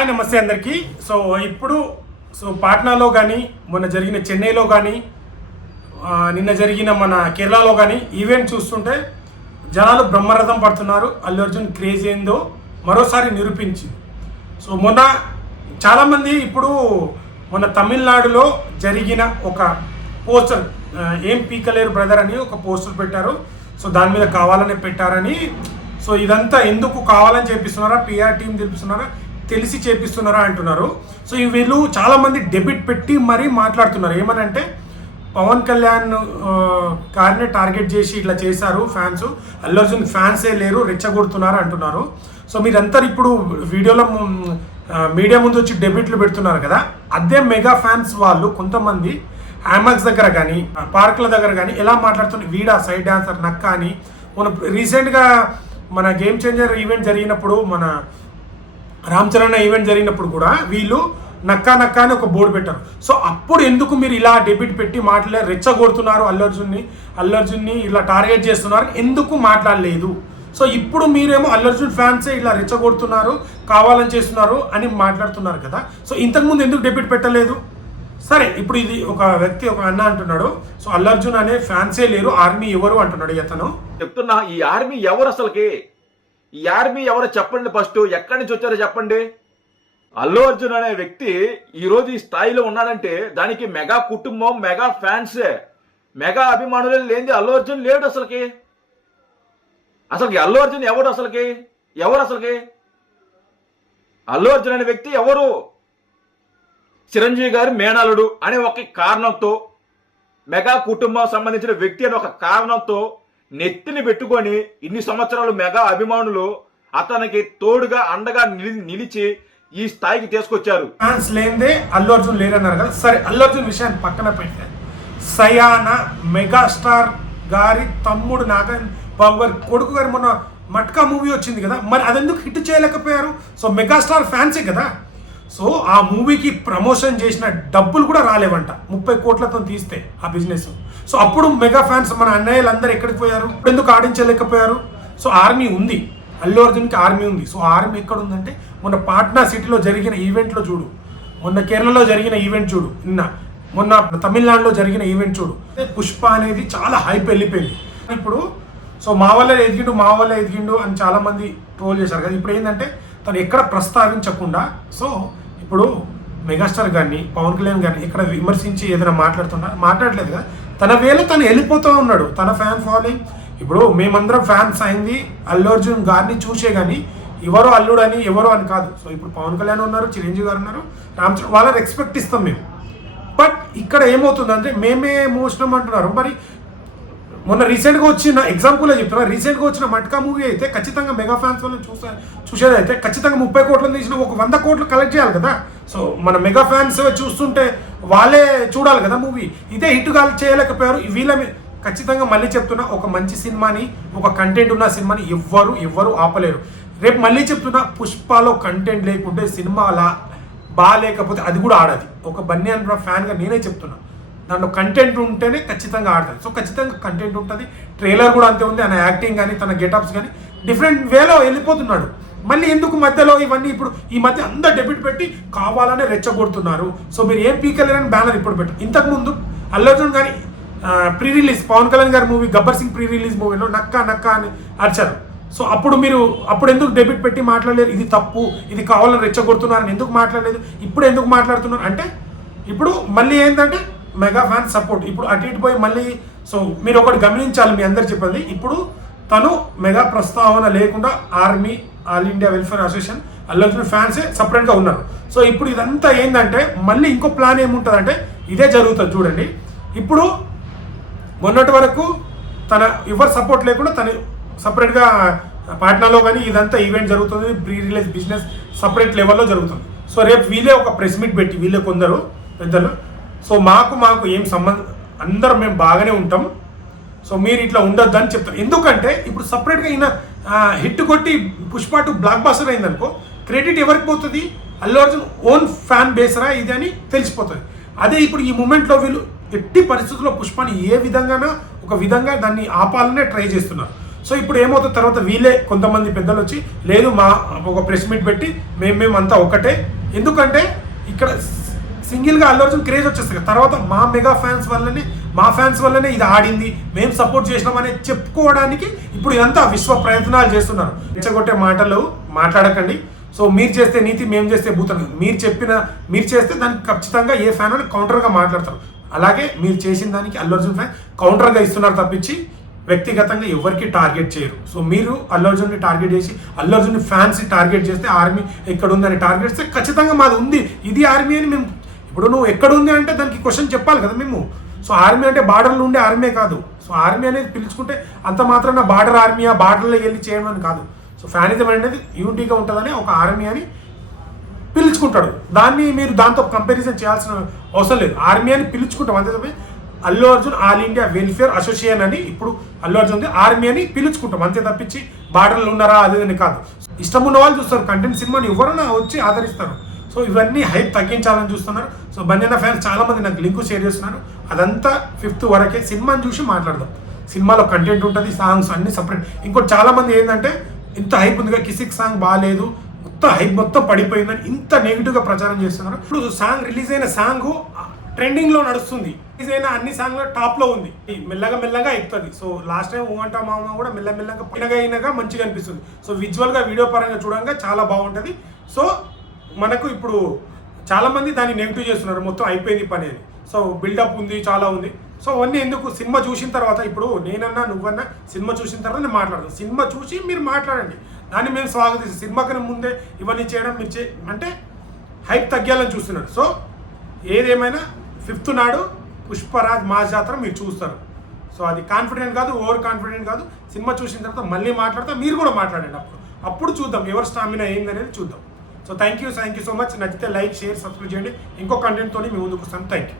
Hi నమస్తే అందరికీ. ఇప్పుడు పాట్నాలో కానీ మొన్న జరిగిన చెన్నైలో కానీ నిన్న జరిగిన మన కేరళలో కానీ ఈవెంట్ చూస్తుంటే జనాలు బ్రహ్మరథం పడుతున్నారు. అల్లు అర్జున్ క్రేజ్ ఏందో మరోసారి నిరూపించింది. మొన్న చాలామంది ఇప్పుడు మొన్న తమిళనాడులో జరిగిన ఒక పోస్టర్ ఏం పీకలేరు బ్రదర్ అని ఒక పోస్టర్ పెట్టారు. దాని మీద కావాలనే పెట్టారని ఇదంతా ఎందుకు కావాలని చేపిస్తున్నారా, పిఆర్ టీం తెలిపిస్తున్నారా, తెలిసి చేపిస్తున్నారా అంటున్నారు. వీళ్ళు చాలామంది డెబిట్ పెట్టి మరీ మాట్లాడుతున్నారు. ఏమనంటే పవన్ కళ్యాణ్ గారిని టార్గెట్ చేసి ఇట్లా చేశారు ఫ్యాన్స్, అల్లు అర్జున్ ఫ్యాన్సే లేరు, రెచ్చగొడుతున్నారు అంటున్నారు. మీరంతా ఇప్పుడు వీడియోలో మీడియా ముందు వచ్చి డెబిట్లు పెడుతున్నారు కదా, అదే మెగా ఫ్యాన్స్ వాళ్ళు కొంతమంది ఐమాక్స్ దగ్గర కానీ పార్కుల దగ్గర కానీ ఎలా మాట్లాడుతున్నారు, వీడా సైడ్ డాన్సర్ నక్క అని. రీసెంట్గా మన గేమ్ చేంజర్ ఈవెంట్ జరిగినప్పుడు, మన రామ్ చరణ్ ఈవెంట్ జరిగినప్పుడు కూడా వీళ్ళు నక్కా నక్కా అని ఒక బోర్డు పెట్టారు. అప్పుడు ఎందుకు మీరు ఇలా డెబిట్ పెట్టి మాట్లాడే రెచ్చగొడుతున్నారు, అల్లు అర్జున్ని ఇలా టార్గెట్ చేస్తున్నారు, ఎందుకు మాట్లాడలేదు? ఇప్పుడు మీరేమో అల్లు అర్జున్ ఫ్యాన్సే ఇలా రెచ్చగొడుతున్నారు, కావాలని చేస్తున్నారు అని మాట్లాడుతున్నారు కదా. ఇంతకుముందు ఎందుకు డెబిట్ పెట్టలేదు? సరే, ఇప్పుడు ఇది ఒక వ్యక్తి ఒక అన్న అంటున్నాడు, అల్లు అర్జున్ అనే ఫ్యాన్సే లేరు, ఆర్మీ ఎవరు అంటున్నాడు. ఇతను చెప్తున్నా, ఈ ఆర్మీ ఎవరు అసలుకి? ఈ ఆర్మీ ఎవరో చెప్పండి. ఫస్ట్ ఎక్కడి నుంచి వచ్చారో చెప్పండి. అల్లు అర్జున్ అనే వ్యక్తి ఈరోజు ఈ స్థాయిలో ఉన్నాడంటే దానికి మెగా కుటుంబం, మెగా ఫ్యాన్సే, మెగా అభిమానులే లేనిది అల్లు అర్జున్ లేడు అసలుకి. అల్లు అర్జున్ ఎవరు అసలుకి? అల్లు అర్జున్ అనే వ్యక్తి ఎవరు? చిరంజీవి గారి మేనలుడు అనే ఒక కారణంతో, మెగా కుటుంబం సంబంధించిన వ్యక్తి అనే ఒక కారణంతో నెత్తిని పెట్టుకొని ఇన్ని సంవత్సరాలు మెగా అభిమానులు అతనికి తోడుగా అండగా నిలిచి ఈ స్థాయికి తీసుకొచ్చారు. ఫ్యాన్స్ లేనిదే అల్లు అర్జున్ లేరన్నారు కదా. సరే, అల్లు అర్జున్ విషయాన్ని పక్కన పెడితే సయాన మెగాస్టార్ గారి తమ్ముడు నాగన్ బాబు గారి కొడుకు గారు మొన్న మట్కా మూవీ వచ్చింది కదా, మరి అదెందుకు హిట్ చేయలేకపోయారు? మెగాస్టార్ ఫ్యాన్సే కదా. ఆ మూవీకి ప్రమోషన్ చేసిన డబ్బులు కూడా రాలేవంట, 30 కోట్లతో తీస్తే ఆ బిజినెస్. అప్పుడు మెగా ఫ్యాన్స్ మన అన్నయ్యలు అందరూ ఎక్కడికి పోయారు? ఎందుకు ఆడించలేకపోయారు? ఆర్మీ ఉంది, అల్లు అర్జున్కి ఆర్మీ ఉంది. ఆర్మీ ఎక్కడ ఉందంటే మొన్న పాట్నా సిటీలో జరిగిన ఈవెంట్లో చూడు, మొన్న కేరళలో జరిగిన ఈవెంట్ చూడు, మొన్న తమిళనాడులో జరిగిన ఈవెంట్ చూడు. పుష్ప అనేది చాలా హైప్ వెళ్ళిపోయింది. ఇప్పుడు మా వల్ల ఎదిగిండు అని చాలామంది ట్రోల్ చేశారు కదా. ఇప్పుడు ఏంటంటే తను ఎక్కడ ప్రస్తావించకుండా, ఇప్పుడు మెగాస్టార్ గారిని, పవన్ కళ్యాణ్ గారిని ఇక్కడ విమర్శించి ఏదైనా మాట్లాడలేదు కదా. తన వేలో తను వెళ్ళిపోతూ ఉన్నాడు, తన ఫ్యాన్ ఫాలోయింగ్. ఇప్పుడు మేమందరం ఫ్యాన్స్ అయింది అల్లు అర్జున్ గారిని చూసే కానీ ఎవరో అల్లుడు అని ఎవరో అని కాదు. ఇప్పుడు పవన్ కళ్యాణ్ ఉన్నారు, చిరంజీవి గారు ఉన్నారు, రామ్ చరణ్, వాళ్ళ రెస్పెక్ట్ ఇస్తాం మేము. బట్ ఇక్కడ ఏమవుతుందంటే మేమే మోసనం అంటున్నారు. మరి మొన్న రీసెంట్గా వచ్చిన ఎగ్జాంపుల్ చెప్తున్నా, రీసెంట్గా వచ్చిన మట్కా మూవీ అయితే ఖచ్చితంగా మెగా ఫ్యాన్స్ వాళ్ళు చూసేదైతే ఖచ్చితంగా 30 కోట్లను తీసిన ఒక 100 కోట్లు కలెక్ట్ చేయాలి కదా. మన మెగా ఫ్యాన్స్ చూస్తుంటే వాళ్ళే చూడాలి కదా మూవీ. ఇదే హిట్ చేయలేకపోయారు. వీళ్ళ ఖచ్చితంగా మళ్ళీ చెప్తున్నా, ఒక మంచి సినిమాని, ఒక కంటెంట్ ఉన్న సినిమాని ఎవ్వరు ఆపలేరు. రేపు మళ్ళీ చెప్తున్నా, పుష్పలో కంటెంట్ లేకుంటే సినిమా అలా బాగాలేకపోతే అది కూడా ఆడది. ఒక బన్నీ అన్న ఫ్యాన్గా నేనే చెప్తున్నా, దాంట్లో కంటెంట్ ఉంటేనే ఖచ్చితంగా ఆడుతుంది. ఖచ్చితంగా కంటెంట్ ఉంటుంది. ట్రైలర్ కూడా అంతే ఉంది. ఆయన యాక్టింగ్ కానీ తన గెటప్స్ కానీ డిఫరెంట్ వేలో వెళ్ళిపోతున్నాడు. మళ్ళీ ఎందుకు మధ్యలో ఇవన్నీ? ఇప్పుడు ఈ మధ్య అందరు డెబిట్ పెట్టి కావాలనే రెచ్చగొడుతున్నారు. మీరు ఏం పీకలేరని బ్యానర్ ఇప్పుడు పెట్టారు. ఇంతకుముందు అల్లు అర్జున్ కానీ ప్రీ రిలీజ్ పవన్ కళ్యాణ్ గారి movie Gabbar Singh pre release మూవీలో నక్కా అని అరిచారు. అప్పుడు ఎందుకు డెబిట్ పెట్టి మాట్లాడలేరు? ఇది తప్పు, ఇది కావాలని రెచ్చగొడుతున్నారని ఎందుకు మాట్లాడలేదు? ఇప్పుడు ఎందుకు మాట్లాడుతున్నారు అంటే, ఇప్పుడు మళ్ళీ ఏంటంటే మెగా ఫ్యాన్స్ సపోర్ట్ ఇప్పుడు అటు ఇటు పోయి మళ్ళీ. మీరు ఒకటి గమనించాలి, మీ అందరు చెప్పండి. ఇప్పుడు తను మెగా ప్రస్తావన లేకుండా army, all India welfare association, Allu Arjun ఫ్యాన్సే సపరేట్గా ఉన్నారు. ఇప్పుడు ఇదంతా ఏంటంటే మళ్ళీ ఇంకో ప్లాన్ ఏముంటుందంటే ఇదే జరుగుతుంది చూడండి. ఇప్పుడు మొన్నటి వరకు తన ఎవరు సపోర్ట్ లేకుండా తను సపరేట్గా పాట్నాలో కానీ ఇదంతా ఈవెంట్ జరుగుతుంది, ప్రీ రిలీజ్ బిజినెస్ సపరేట్ లెవెల్లో జరుగుతుంది. రేపు వీళ్ళే ఒక ప్రెస్ మీట్ పెట్టి వీళ్ళే కొందరు పెద్దలు, మాకు ఏం సంబంధం, అందరం మేము బాగానే ఉంటాం, మీరు ఇట్లా ఉండొద్దు అని చెప్తారు. ఎందుకంటే ఇప్పుడు సపరేట్గా ఈయన హిట్ కొట్టి పుష్ప 2 బ్లాక్ బాస్టర్ అయిందనుకో, క్రెడిట్ ఎవరికి పోతుంది? అల్లు అర్జున్ ఓన్ ఫ్యాన్ బేసరా ఇది అని తెలిసిపోతుంది. అదే ఇప్పుడు ఈ మూమెంట్లో వీళ్ళు ఎట్టి పరిస్థితుల్లో పుష్పని ఏ విధంగా ఒక విధంగా దాన్ని ఆపాలనే ట్రై చేస్తున్నారు. సో ఇప్పుడు ఏమవుతుంది తర్వాత వీళ్ళే కొంతమంది పెద్దలు వచ్చి లేదు మా ఒక ప్రెస్ మీట్ పెట్టి మేమంతా ఒకటే, ఎందుకంటే ఇక్కడ సింగిల్గా అల్లు అర్జున్ క్రేజ్ వచ్చేస్తుంది తర్వాత మా మెగా ఫ్యాన్స్ వల్లనే మా ఫ్యాన్స్ వల్లనే ఇది ఆడింది మేము సపోర్ట్ చేసినామని చెప్పుకోవడానికి ఇప్పుడు ఇదంతా విశ్వ ప్రయత్నాలు చేస్తున్నారు. రెచ్చగొట్టే మాటలు మాట్లాడకండి. సో మీరు చేస్తే నీతి మేము చేస్తే భూతం, మీరు చేస్తే దానికి ఖచ్చితంగా ఏ ఫ్యాన్ అని కౌంటర్గా మాట్లాడతారు. అలాగే మీరు చేసిన దానికి అల్లు అర్జున్ ఫ్యాన్ కౌంటర్గా ఇస్తున్నారు తప్పించి వ్యక్తిగతంగా ఎవరికి టార్గెట్ చేయరు. సో మీరు అల్లు అర్జున్ని టార్గెట్ చేసి అల్లు అర్జున్ ఫ్యాన్స్ని టార్గెట్ చేస్తే ఆర్మీ ఎక్కడ ఉందని టార్గెట్ చేస్తే ఖచ్చితంగా మాది ఉంది ఇది ఆర్మీ అని మేము ఇప్పుడు నువ్వు ఎక్కడ ఉంది అంటే దానికి క్వశ్చన్ చెప్పాలి కదా మేము. సో ఆర్మీ అంటే బార్డర్లో ఉండే ఆర్మీ కాదు. సో ఆర్మీ అనేది పిలుచుకుంటే అంత మాత్రాన బార్డర్ ఆర్మీ ఆ బార్డర్లో వెళ్ళి చేయడం అని కాదు. సో ఫ్యానిజం అనేది యూనిటీగా ఉంటుందని ఒక ఆర్మీ అని పిలుచుకుంటాడు. దాన్ని మీరు దాంతో కంపారిజన్ చేయాల్సిన అవసరం లేదు. ఆర్మీ అని పిలుచుకుంటాం అంతే తప్ప Allu Arjun all India welfare association అని ఇప్పుడు అల్లు అర్జున్ ఆర్మీ అని పిలుచుకుంటాం అంతే తప్పించి బార్డర్లు ఉన్నారా అదేదని కాదు. ఇష్టం ఉన్న వాళ్ళు చూస్తారు కంటెంట్ సినిమాని ఎవరైనా వచ్చి ఆదరిస్తారు. సో ఇవన్నీ హైప్ తగ్గించాలని చూస్తున్నారు. సో బన్యన్న ఫ్యాన్స్ చాలా మంది నాకు లింక్ షేర్ చేస్తున్నారు. అదంతా 5th వరకే సినిమాని చూసి మాట్లాడదాం. సినిమాలో కంటెంట్ ఉంటుంది, సాంగ్స్ అన్ని సపరేట్. ఇంకోటి చాలా మంది ఏంటంటే ఇంత హైప్ ఉందిగా కిసిక్ సాంగ్ బాగాలేదు మొత్తం హైప్ మొత్తం పడిపోయిందని ఇంత నెగిటివ్గా ప్రచారం చేస్తున్నారు. ఇప్పుడు సాంగ్ రిలీజ్ అయిన సాంగ్ ట్రెండింగ్లో నడుస్తుంది. రిలీజ్ అయిన అన్ని సాంగ్లో టాప్లో ఉంది. మెల్లగా ఎక్కుతుంది. సో లాస్ట్ టైం ఊంటా మామ కూడా మెల్లగా మంచిగా అనిపిస్తుంది. సో విజువల్గా వీడియో పరంగా చూడంగా చాలా బాగుంటుంది. సో మనకు ఇప్పుడు చాలామంది దాన్ని నెగిటివ్ చేస్తున్నారు మొత్తం అయిపోయింది పని అని. సో బిల్డప్ ఉంది చాలా ఉంది. సో అవన్నీ ఎందుకు సినిమా చూసిన తర్వాత ఇప్పుడు నేనన్నా నువ్వన్నా సినిమా చూసిన తర్వాత నేను మాట్లాడతాను. సినిమా చూసి మీరు మాట్లాడండి, దాన్ని మేము స్వాగతిస్తాం. సినిమా కన్నా ముందే ఇవన్నీ చేయడం మీరు అంటే హైప్ తగ్గాలని చూస్తున్నారు. సో ఏదేమైనా 5th నాడు పుష్పరాజ్ మా జాతర మీరు చూస్తారు. సో అది కాన్ఫిడెంట్ కాదు, ఓవర్ కాన్ఫిడెంట్ కాదు. సినిమా చూసిన తర్వాత మళ్ళీ మాట్లాడతా, మీరు కూడా మాట్లాడండి. అప్పుడు చూద్దాం ఎవరు స్టామినా ఏందనేది చూద్దాం. So thank you so much. నచ్చితే లైక్ షేర్ సబ్స్క్రైబ్ చేయండి. ఇంకో కంటెంట్తో మీ ముందుకు వస్తాను. Thank you.